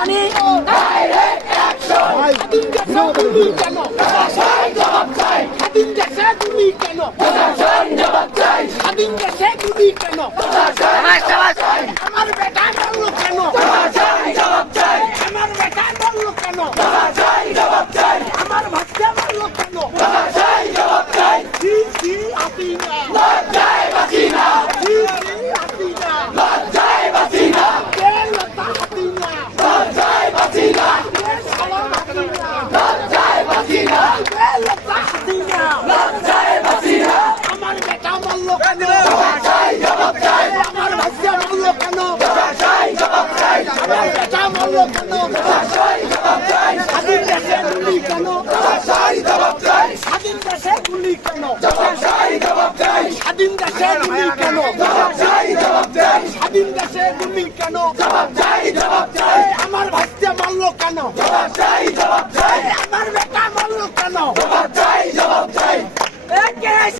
জানি স্বাধীন দেশে গুলি কেন স্বাধীন দেশে গুলি কেন স্বাধীন দেশে গুলি কেন আমার বেটা বললো কেন আমার বেটা বললো কেন আমার ভাষা বললো কেন আমার বেটা বললো কেন আমার ভাষা বললো কেন আমার বেটা বললো কেন স্বাধীন দেশে গুলি কেন স্বাধীন দেশে গুলি কেন স্বাধীন দেশে গুলি কেন স্বাধীন দেশে গুলি কেন আমার ভাষা বললো কেন